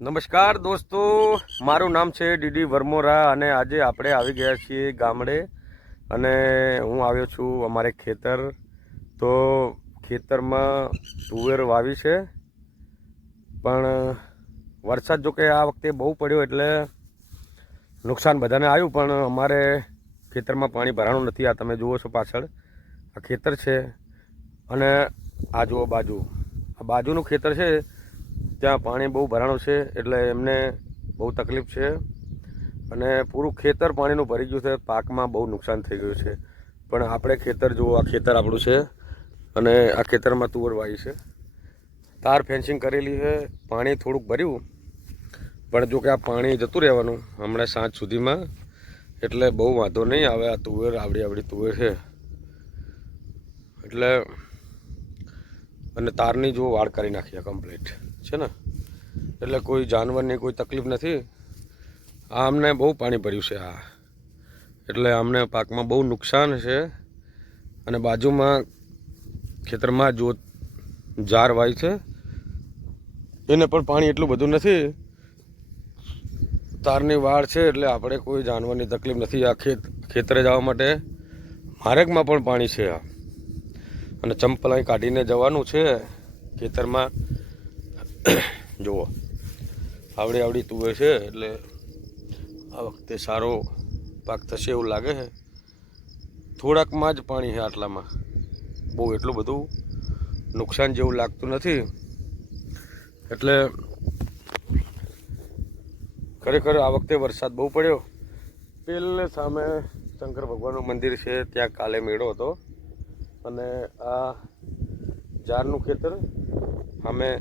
નમસ્કાર દોસ્તો, મારું નામ છે ડીડી વર્મોરા અને આજે આપણે આવી ગયા છીએ ગામડે અને હું આવ્યો છું અમારે ખેતર. તો ખેતરમાં તુવેર વાવી છે, પણ વરસાદ જોકે આ વખતે બહુ પડ્યો એટલે નુકસાન બધાને આવ્યું, પણ અમારે ખેતરમાં પાણી ભરાણું નથી. આ તમે જુઓ છો પાછળ, આ ખેતર છે અને આ જુઓ બાજુ. આ બાજુનું ખેતર છે ત્યાં પાણી બહુ ભરાણું છે, એટલે એમને બહુ તકલીફ છે. અને પૂરું ખેતર પાણીનું ભરી ગયું છે, પાકમાં બહુ નુકસાન થઈ ગયું છે. પણ આપણે ખેતર જુઓ, આ ખેતર આપણું છે. અને આ ખેતરમાં તુવર વાવી છે. તાર ફેન્સિંગ કરેલી છે, પાણી થોડુંક ભર્યું. પણ જો કે આ પાણી જતું રહેવાનું, હમણાં સાંજ સુધીમાં. એટલે બહુ વાંધો નહીં આવે આ તુવેર, આવડી આવડી તુવેર છે. એટલે, અને તારની જો વાળ કરી નાખીએ કમ્પ્લીટ છે ને? એટલે કોઈ જાનવરની કોઈ તકલીફ નથી. આ અમને બહુ પાણી ભર્યું છે આ. એટલે અમને પાકમાં બહુ નુકસાન છે. અને બાજુમાં ખેતરમાં જો જાર વાય છે, એને પણ પાણી એટલું બધું નથી. તારની વાળ છે એટલે આપણે કોઈ જાનવરની તકલીફ નથી આ ખેત, ખેતરે જવા માટે. માર્ગમાં પણ પાણી છે આ. અને ચંપલ અહીં કાઢીને જવાનું છે ખેતરમાં. જુઓ. આવડી આવડી તુવેર છે, એટલે આ વખતે સારો પાક થશે એવું લાગે છે. થોડાકમાં જ પાણી છે આટલામાં. બહુ એટલું બધું નુકસાન જેવું લાગતું નથી. એટલે ખરેખર આ વખતે વરસાદ બહુ પડ્યો. પેલે સામે શંકર ભગવાનનું મંદિર છે, ત્યાં કાલે મેળો હતો. અને આ ઝાડનું ખેતર સામે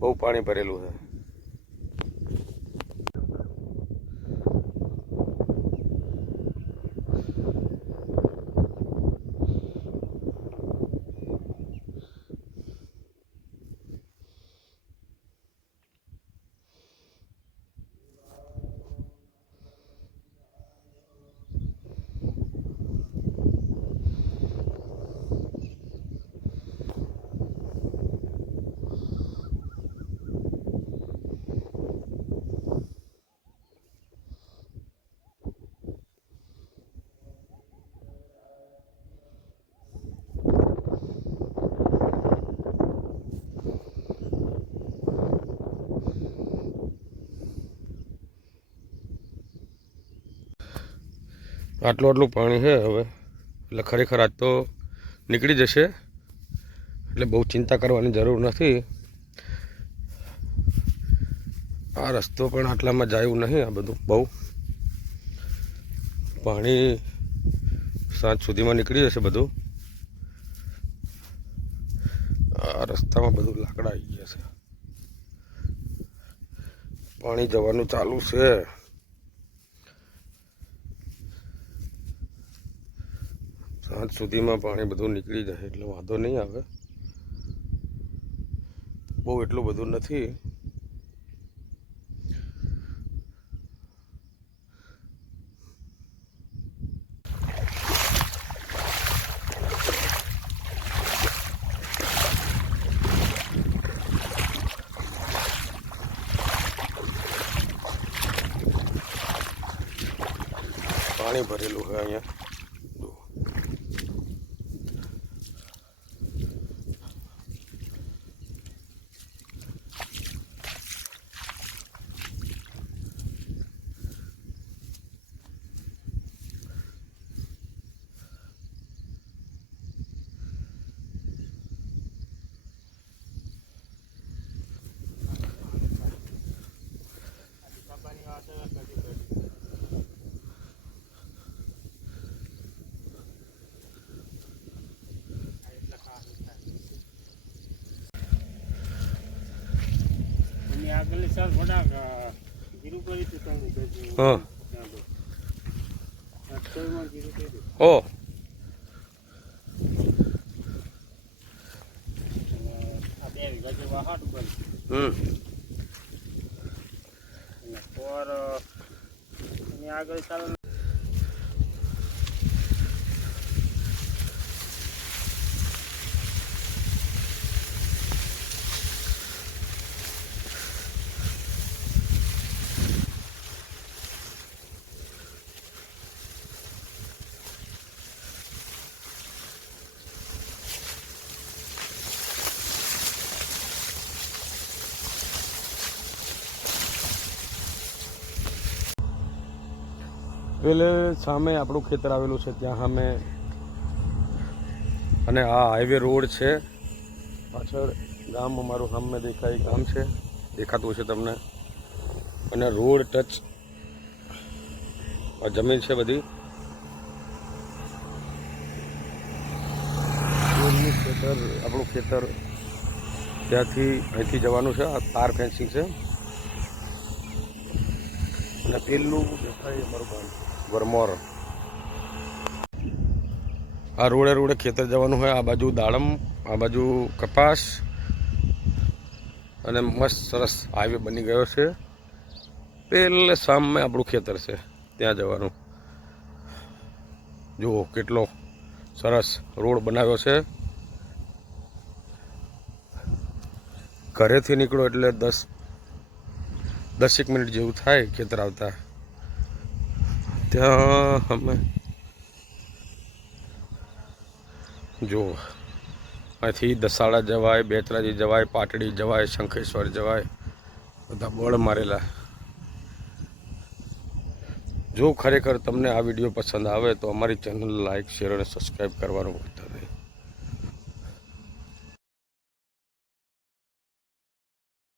બહુ પાણી ભરેલું છે. આટલું આટલું પાણી છે હવે. એટલે ખરેખર આજ તો નીકળી જશે. એટલે બહુ ચિંતા કરવાની જરૂર નથી. આ રસ્તો પણ આટલામાં જાયું નહીં આ બધું. બહુ પાણી સાંજ સુધીમાં નીકળી જશે બધું. આ રસ્તામાં બધું લાકડા આવી ગયા છે. પાણી જવાનું ચાલુ છે. સાંજ સુધીમાં પાણી બધું નીકળી જાય એટલે વાંધો નહીં આવે. બહુ એટલું બધું નથી. પાણી ભરેલું છે અહીંયા. આગલી સાલ થોડાક ગીરું કરી હતું તમે હા. ઓ. હમ. આગળ સાલ પેલે સામે આપણું ખેતર આવેલું છે, ત્યાં સામે. અને આ હાઈવે રોડ છે. પાછળ ગામ અમારું સામે દેખાય, ગામ છે. દેખાતું હશે તમને. અને રોડ ટચ. આ જમીન છે બધી. ખેતર, આપણું ખેતર ત્યાંથી અહીંથી જવાનું છે. આ તાર ફેન્સિંગ છે. અને પેલું દેખાય અમારું ગામ. વરમોર આ રોડે રોડે ખેતર જવાનું હોય, આ બાજુ દાડમ, આ બાજુ કપાસ, અને મસ્ત સરસ હાઈવે બની ગયો છે. પેલે સામે આપણું ખેતર છે, ત્યાં જવાનું. જુઓ કેટલો સરસ રોડ બનાવ્યો છે. ઘરેથી નીકળો એટલે દસ, દસેક મિનિટ જેવું થાય ખેતર આવતા. ત્યાં અમે. જો અહીંથી દસાડા જવાય, બેતરાજી જવાય, પાટડી જવાય, શંખેશ્વર જવાય. બધા બોર્ડ મારેલા. જો ખરેખર તમને આ વીડિયો પસંદ આવે તો અમારી ચેનલ લાઈક, શેર અને સબસ્ક્રાઈબ કરવાનું.